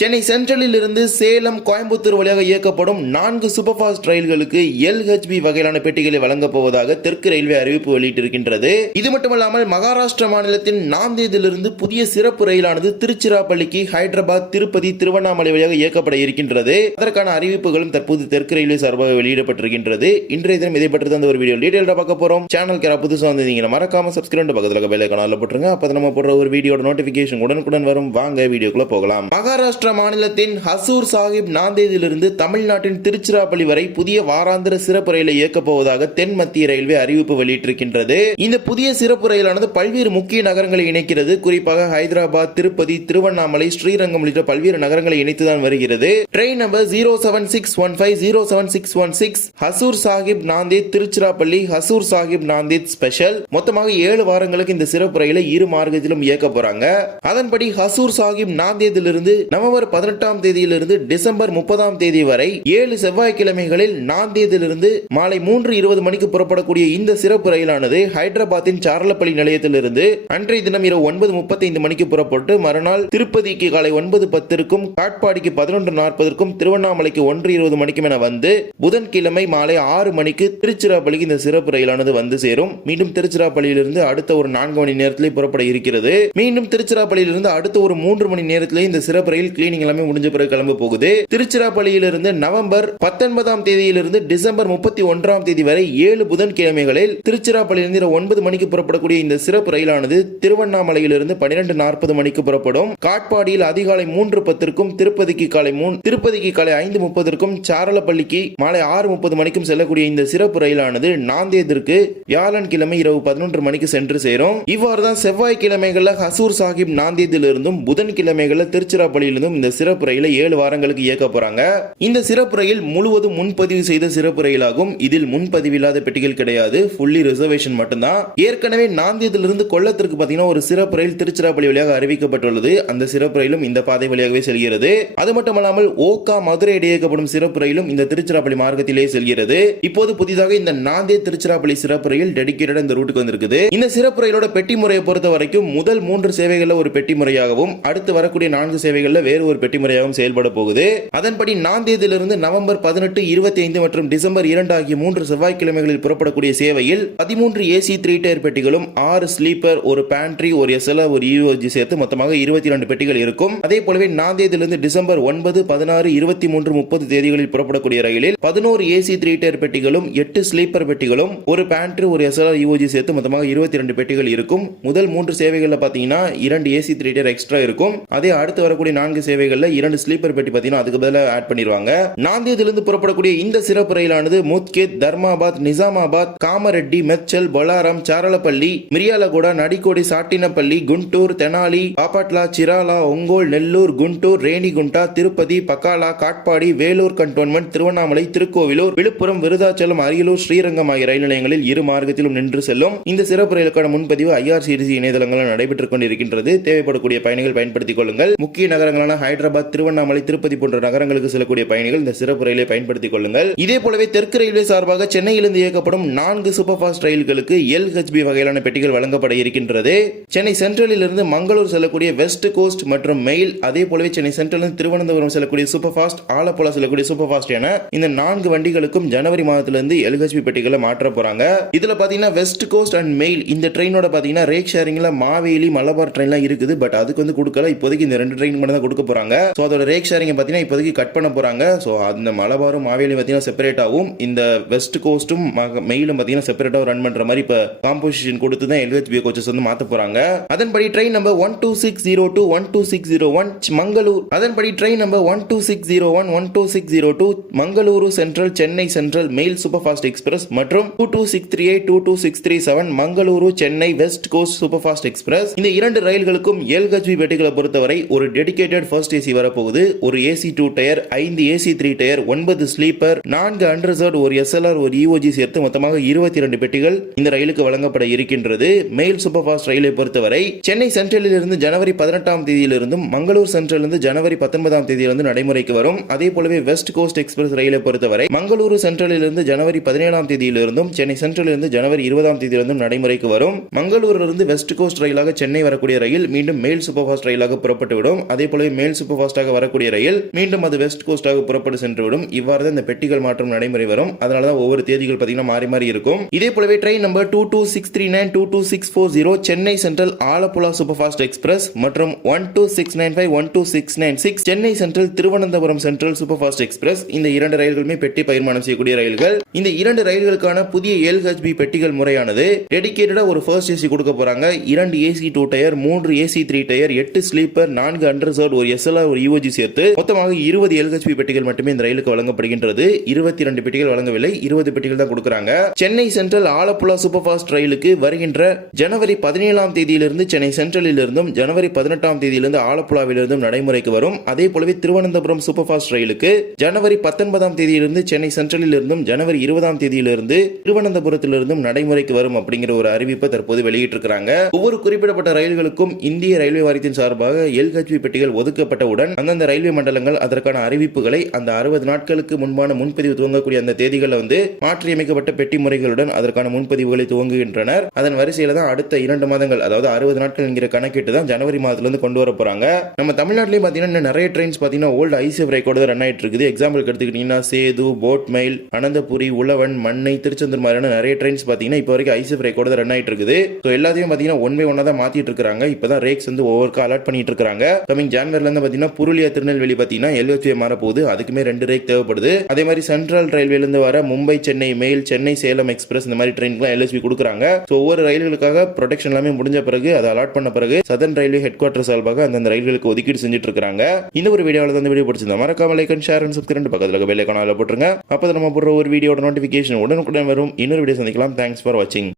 சென்னை சென்ட்ரலில் இருந்து சேலம் கோயம்புத்தூர் வழியாக இயக்கப்படும் 4 சூப்பர் ஃபாஸ்ட் ரயில்களுக்கு LHB வகையிலான பெட்டிகளை வழங்கப் போவதாக தெற்கு ரயில்வே அறிவிப்பு வெளியிட்டிருக்கின்றது. இது மட்டுமல்லாமல் மகாராஷ்டிரா மாநிலத்தின் நாந்தேதிலிருந்து புதிய சிறப்பு ரயிலானது திருச்சிராப்பள்ளிக்கு ஹைதராபாத், திருப்பதி, திருவண்ணாமலை வழியாக இயக்கப்பட இருக்கின்றது. அதற்கான அறிவிப்புகளும் தற்போது தெற்கு ரயில்வே சார்பாக வெளியிடப்பட்டிருக்கின்றது. இன்றைய தினம் இதை பற்றி தான் ஒரு வீடியோ டீடைலா பார்க்க போறோம். சேனலுக்கு புதுசாக வந்தீங்கன்னா மறக்காம சப்ஸ்கிரைப் பக்கத்தில் பெல் ஐகானை போட்டுருங்க. அப்ப நம்ம போடுற ஒரு வீடியோட நோட்டிபிகேஷன் உடனுக்குடன் வரும். வாங்க வீடியோக்குள்ள போகலாம். மகாராஷ்டிரா மாநிலத்தின் ஹசூர் சாஹிப் நாந்தேதிலிருந்து தமிழ்நாட்டின் திருச்சிராப்பள்ளி வரை புதிய வாராந்திர சிறப்பு ரயிலை இயக்கப் போவதாக தென் மத்திய ரயில்வே அறிவிப்பு வெளியிட்டிருக்கின்றது. இந்த புதிய சிறப்பு ரயிலானது பல்வேறு முக்கிய நகரங்களை இணைக்கிறது. குறிப்பாக ஹைதராபாத், திருப்பதி, திருவண்ணாமலை, ஸ்ரீரங்கம் உள்ளிட்ட பல்வேறு நகரங்களை இணைத்துதான் வருகிறது. Train number 07615 07616 Hazoor Sahib Nanded Tiruchirappalli Hazoor Sahib Nanded special. மொத்தமாக 7 வாரங்களுக்கு இந்த சிறப்பு ரயிலை இரு மார்க்கத்திலும் இயக்க போறாங்க. அதன்படி ஹசூர் சாஹிப் நாந்தேதிலிருந்து நவம்பர் 18ஆம் தேதியிலிருந்து டிசம்பர் 30ஆம் தேதி வரை 7 செவ்வாய்க்கிழமைகளில் நாந்தேதிலிருந்து மாலை 3:20 மணிக்கு புறப்படக்கூடிய இந்த சிறப்பு ரயிலானது ஹைதராபாத்தின் சார்லப்பள்ளி நிலையத்திலிருந்து அன்றைய தினம் இரவு 9:35 மணிக்கு புறப்பட்டு மறுநாள் திருப்பதிக்கு காலை 9:10க்கும், காட்பாடிக்கு 11:40க்கும், திருவண்ணாமலைக்கு 1:20 மணிக்கும் என வந்து புதன்கிழமை மாலை 6 மணிக்கு திருச்சிராப்பள்ளிக்கு இந்த சிறப்பு ரயிலானது வந்து சேரும். மீண்டும் திருச்சிராப்பள்ளியிலிருந்து அடுத்த ஒரு 4 மணி நேரத்திலே புறப்பட இருக்கிறது. மீண்டும் திருச்சிராப்பள்ளியிலிருந்து அடுத்த ஒரு 3 மணி நேரத்திலே இந்த சிறப்பு ரயில் கிளீனிங் எல்லாமே முடிஞ்ச பிறகு கிளம்ப போகுது. திருச்சிராப்பள்ளியிலிருந்து நவம்பர் 19ஆம் தேதியிலிருந்து டிசம்பர் 31ஆம் தேதி வரை 7 புதன்கிழமைகளில் திருச்சிராப்பள்ளியிலிருந்து 9 மணிக்கு புறப்படக்கூடிய இந்த சிறப்பு ரயிலானது திருவண்ணாமலையிலிருந்து 12:40 மணிக்கு புறப்படும். காட்பாடியில் அதிகாலை 3:10க்கும், திருப்பதிக்கு காலை 5:30க்கும், சாரலப்பள்ளிக்கு மாலை 6:30 மணிக்கும் செல்லக்கூடிய இந்த சிறப்பு ரயிலானது நாந்தேதிற்கு வியாழன்கிழமை இரவு 11 மணிக்கு சென்று சேரும். இவ்வாறுதான் செவ்வாய்க்கிழமைகள்ல ஹசூர் சாஹிப் நாந்தேதிலிருந்தும் புதன்கிழமைகள்ல திருச்சிராப்பள்ளியிலிருந்தும் இந்த சிறப்பு ரயிலை 7 வாரங்களுக்கு இயக்க போறாங்க. இந்த சிறப்பு ரயில் முழுவதும் முன்பதிவு செய்த சிறப்பு ரயிலாகும். இதில் முன்பதிவு இல்லாத பெட்டிகள் கிடையாது. ஃபுல்லி ரிசர்வேஷன் மட்டும்தான். ஏற்கனவே நாந்தேதிலிருந்து கொல்லத்திற்கு பாத்தீங்கன்னா ஒரு சிறப்பு ரயில் திருச்சிராப்பள்ளி வழியாக அறிவிக்கப்பட்டுள்ளது. அந்த சிறப்பு ரயிலும் இந்த பாதை வழியாகவே செல்கிறது. அது மட்டுமல்லாமல் ஓகா மதுரை இடையே இயக்கப்படும் சிறப்பு ரயிலும் இந்த திருச்சிராப்பள்ளி மார்க்கத்திலே செல்கிறது. இப்போது புதிதாக இந்த நாந்தேத் திருச்சிராப்பள்ளி சிறப்பு ரயில் டெடிகேட்டட் இந்த ரூட்டுக்கு வந்திருக்குது. இந்த சிறப்பு ரயிலோட பெட்டி முறையை பொறுத்த வரைக்கும் முதல் 3 சேவைகள்ல ஒரு பெட்டி முறையாகவும், அடுத்து வரக்கூடிய 4 சேவைகள்ல வேறு ஒரு பெட்டி முறையாகவும் செயல்பட போகுது. அதன்படி நாந்தேதிலிருந்து நவம்பர் 18, 25 மற்றும் டிசம்பர் 2 ஆகிய 3 செவ்வாய்க்கிழமைகளில் புறப்படக்கூடிய சேவையில் 13 AC 3 டயர் பெட்டிகளும், 6 ஸ்லீப்பர், ஒரு பேண்ட்ரி, ஒரு SLR, ஒரு EOG சேர்த்து மொத்தமாக 22 பெட்டிகள் இருக்கும். அதே போலவே நாந்தேதிலிருந்து டிசம்பர் 9, 16, 23, 30 தேதிகளில் புறப்படக்கூடிய ரயிலில் 11 AC 3 டயர் பெட்டிகளும், 8 ஸ்லீப்பர் பெட்டிகளும், ஒரு பேண்ட்ரி, ஒரு SLR, EOG சேர்த்து மொத்தமாக 22 பெட்டிகள் இருக்கும். முதல் 3 சேவைகள்ல பாத்தீங்கன்னா 2 AC 3 டயர் எக்ஸ்ட்ரா இருக்கும். அதே அடுத்து வரக்கூடிய 4 சேவைகள்ல 2 ஸ்லீப்பர் பெட்டி பாத்தீங்கன்னா அதுக்கு பதிலா ஆட் பண்ணிடுவாங்க. நாந்தேதிலிருந்து புறப்படக்கூடிய இந்த சிறப்பு ரயிலானது முத்கேத், தர்மாபாத், நிசாமாபாத், காமரெட்டி, மெச்சல், பொலாரம், சாரலப்பள்ளி, மிரியாலகுடா, நடிக்கோடி, சாட்டினப்பள்ளி, குண்டூர், தெனாலி, பாப்பாட்லா, சிராலா, ஒங்கோல், நெல்லூர், குண்டூர், ரேணிகுண்டா, திருப்பதி, பக்காலா, காட்பாடி, வேலூர் கண்டோன்மெண்ட், திருவண்ணாமலை, திருக்கோவிலூர், விழுப்புரம், விருதாச்சலம், அரியலூர், ஸ்ரீரங்கம் ஆகிய ரயில் நிலையங்களில் இரு மார்க்கத்திலும் நின்று செல்லும். இந்த சிறப்பு ரயிலுக்கான முன்பதிவு IRCTC இணையதளங்களில் நடைபெற்றுக் கொண்டிருக்கின்றது. தேவைப்படக்கூடிய பயணிகள் பயன்படுத்திக் கொள்ளுங்கள். முக்கிய நகரங்களான ஹைதராபாத், திருவண்ணாமலை, திருப்பதி போன்ற நகரங்களுக்கு செல்லக்கூடிய பயணிகள் இந்த சிறப்பு ரயிலை பயன்படுத்திக் கொள்ளுங்கள். இதே போலவே தெற்கு ரயில்வே சார்பாக சென்னையிலிருந்து இயக்கப்படும் 4 சூப்பர் ஃபாஸ்ட் ரயில்களுக்கு LHB வகையிலான பெட்டிகள் வழங்கப்பட இருக்கின்றது. சென்னை சென்ட்ரலில் இருந்து மங்களூர் செல்லக்கூடிய வெஸ்ட் கோஸ்ட் மற்றும் மெயில், அதே போலவே சென்னை சென்ட்ரலில் திருவனந்தபுரம் செல்லக்கூடிய சூப்பர் ஃபாஸ்ட், ஆலப்புழா செல்லக்கூடிய சூப்பர் ஃபாஸ்ட் என இந்த 4 வண்டிகளுக்கும் ஜனவரி மாதத்திலிருந்து LHB பெட்டிகளை மாற்ற போறாங்க. இதுல பாத்தீங்கன்னா வெஸ்ட் கோஸ்ட் அண்ட் மெயில் இந்த ட்ரெயினோட பாத்தீங்கன்னா ரேக் ஷேரிங்ல மாவேலி, மலபார் ட்ரெயின்லாம் இருக்குது. பட் அதுக்கு வந்து கொடுக்கல. இப்போதைக்கு இந்த 2 ட்ரெயின் மட்டும் தான் கொடுக்க போறாங்க. சோ அதோட ரேக் ஷேரிங் பாத்தீங்கன்னா இப்போதைக்கு கட் பண்ண போறாங்க. சோ அந்த மலபாரும் மாவேலியும் பாத்தீங்கன்னா செப்பரேட் ஆகும். இந்த வெஸ்ட் கோஸ்டும் மெயிலும் பாத்தீங்கன்னா செப்பரேட்டா ரன் பண்ற மாதிரி இப்ப காம்போசிஷன் கொடுத்து தான் LHB கோச்சஸ் வந்து மாத்த போறாங்க. அதன்படி ட்ரெயின் நம்பர் 12602, 12601 மங்களூர், அதன்படி train number 12601, 12602 Mangaluru central, Chennai central mail super fast express மற்றும் 22638, 22637 Mangaluru, Chennai west coast super fast express. இந்த 2 ரயில்களுக்கும் LHB பெட்டிகளை பொறுத்தவரை ஒரு டெடிகேட்டட் ஃபர்ஸ்ட் AC வரப்போகுது. ஒரு AC 2 tier, 5 AC 3 tier, 9 sleeper, 4 unreserved, ஒரு SLR, ஒரு EOG சேர்த்து மொத்தமாக 22 பெட்டிகள் இந்த ரயிலுக்கு வழங்கப்பட இருக்கின்றது. மெயில் சூப்பர் ஃபாஸ்ட் ரயிலை பொறுத்தவரை சென்னை சென்ட்ரலில் இருந்து ஜனவரி 18ஆம் தேதியிலிருந்தும், மங்களூர் சென்ட்ரலிருந்து ஜனவரி 19ஆம் தேதியிலிருந்து நடைமுறைக்கு வரும். அதே போலவே வெஸ்ட் கோஸ்ட் எக்ஸ்பிரஸ் ரயிலை பொறுத்தவரை மங்களூரு சென்ட்ரலில் இருந்து ஜனவரி 17ஆம் தேதியிலிருந்தும், சென்னை சென்ட்ரலில் இருந்து ஜனவரி 20ஆம் தேதியிலிருந்தும் நடைமுறைக்கு வரும். மங்களூரிலிருந்து வெஸ்ட் கோஸ்ட் ரயிலாக சென்னை வரக்கூடிய ரயில் மீண்டும் மெயில் சூப்பர் ஃபாஸ்ட் ரயிலாக புறப்பட்டுவிடும். அதே போலவே மேல் சூப்பர் ஃபாஸ்டாக வரக்கூடிய ரயில் மீண்டும் அது வெஸ்ட் கோஸ்டாக புறப்பட்டு சென்றுவிடும். இவ்வாறு தான் இந்த பெட்டிகள் மாற்றம் நடைமுறை வரும். அதனாலதான் ஒவ்வொரு தேதிகள் பாத்தீங்கன்னா மாறி மாறி இருக்கும். இதே போலவே train number 22639, 22640 Chennai central Alappuzha super fast express மற்றும் 12695, 12696 Chennai central Thiruvananthapuram central super fast express, இந்த இரண்டு ரயில்களுமே பெட்டி பகிர்மானம் செய்யக்கூடிய ரயில்கள். இந்த இரண்டு ரயில்களுக்கான புதிய LHB பெட்டிகள் முறையானது டெடிகேட்டடா ஒரு ஃபர்ஸ்ட் ஏசி கொடுக்க போறாங்க. 2 AC 2 tier, 3 AC 3 tier, 8 sleeper, 4 unreserved, ஒரு SLR, ஒரு EOG சேர்த்து மொத்தமாக 20 LHB பெட்டிகள் மட்டுமே இந்த ரயிலுக்கு வழங்கப்படுகின்றது. 22 பெட்டிகள் வழங்கவில்லை, 20 பெட்டிகள் தான் கொடுக்கறாங்க. Chennai central Alappuzha super fast ரயிலுக்கு வருகின்ற ஜனவரி 17ஆம் தேதியிலிருந்து சென்னை சென்ட்ரலில் இருந்தும் ஜனவரி 18ஆம் தேதியிலிருந்து ஆலப்புழாவிலிருந்தும் நடைமுறைக்கு வரும். அதே போலவே திருவனந்தபுரம் சூப்பர் ஃபாஸ்ட் ரயிலுக்கு ஜனவரி 19ஆம் தேதியிலிருந்து சென்னை சென்ட்ரலில் இருந்தும் ஜனவரி 20ஆம் தேதியிலிருந்து திருவனந்தபுரத்திலிருந்தும் நடைமுறைக்கு வரும் அப்படிங்கிற ஒரு அறிவிப்பை தற்போது வெளியிட்டிருக்கிறாங்க. ஒவ்வொரு குறிப்பிடப்பட்ட ரயில்களுக்கும் இந்திய ரயில்வே வாரியத்தின் சார்பாக LHB பெட்டிகள் ஒதுக்கப்பட்டவுடன் அந்தந்த ரயில்வே மண்டலங்கள் அதற்கான அறிவிப்புகளை அந்த 60 நாட்களுக்கு முன்பான முன்பதிவு துவங்கக்கூடிய அந்த தேதிகளில் மாற்றியமைக்கப்பட்ட பெட்டி முறைகளுடன் அதற்கான முன்பதிவுகளை துவங்குகின்றனர். அதன் வரிசையில தான் அடுத்த 2 மாதங்கள், அதாவது 60 நாட்கள் என்கிற கணக்கிட்டு தான் ஜனவரி மாதத்திலிருந்து கொண்டு வர போறாங்க. நம்ம தமிழ்நாட்டிலேயே பாத்தீங்கன்னா நிறைய ட்ரெயின்ஸ் பாத்தீங்கன்னா ஓல்டு ஐசிஎஃப் ரெக்கார்டு ரன் ஆயிட்டு இருக்குது. எக்ஸாம்பிள் எடுத்துக்கிட்டீங்கன்னா சேது, போட் மெயில், அனந்தபுரி, உழவன், மண்ணை, திருச்செந்தூர் மாதிரியான நிறைய ட்ரெயின்ஸ் பாத்தீங்கன்னா இப்போ வரைக்கும் ஐசிஎஃப் ரெக்கார்டு ரன் ஆயிட்டு இருக்குது. ஸோ எல்லாத்தையும் பாத்தீங்கன்னா ஒன் பை ஒன்னா தான் மாத்திட்டு இருக்காங்க. இப்பதான் ரேக்ஸ் ஒவ்வொரு அலாட் பண்ணிட்டு இருக்காங்க. கமிங் ஜான்வரில இருந்து பாத்தீங்கன்னா புருலியா திருநெல்வேலி பாத்தீங்கன்னா LHB மாற போகுது. அதுக்குமே 2 ரேக் தேவைப்படுது. அதே மாதிரி சென்ட்ரல் ரயில்வேல இருந்து வர மும்பை சென்னை மெயில், சென்னை சேலம் எக்ஸ்பிரஸ் இந்த மாதிரி ட்ரெயின்லாம் LHB கொடுக்குறாங்க. ஸோ ஒவ்வொரு ரயில்களுக்காக ப்ரொடெக்ஷன் எல்லாமே முடிஞ்ச பிறகு அதை அலாட் பண்ண பிறகு சதர்ன் ரயில்வே ஹெட் குவார்டர் சார்பாக அந்த ரயில்களுக்கு ஒதுக்கீடு செஞ்சுட்டு இருக்காங்க. இந்த ஒரு வீடியோவில் இந்த வீடியோ பிடிச்சிருந்தா மறக்காம like and share and subscribe பக்கத்தில் பெல் ஐகானை போட்டுருங்க. அப்போ நம்ம போடுற ஒரு வீடியோட நோட்டிஃபிகேஷன் உடனுக்குடன் வரும். இன்னொரு வீடியோ சந்திக்கலாம். தேங்க்ஸ் ஃபார் வாட்சிங்.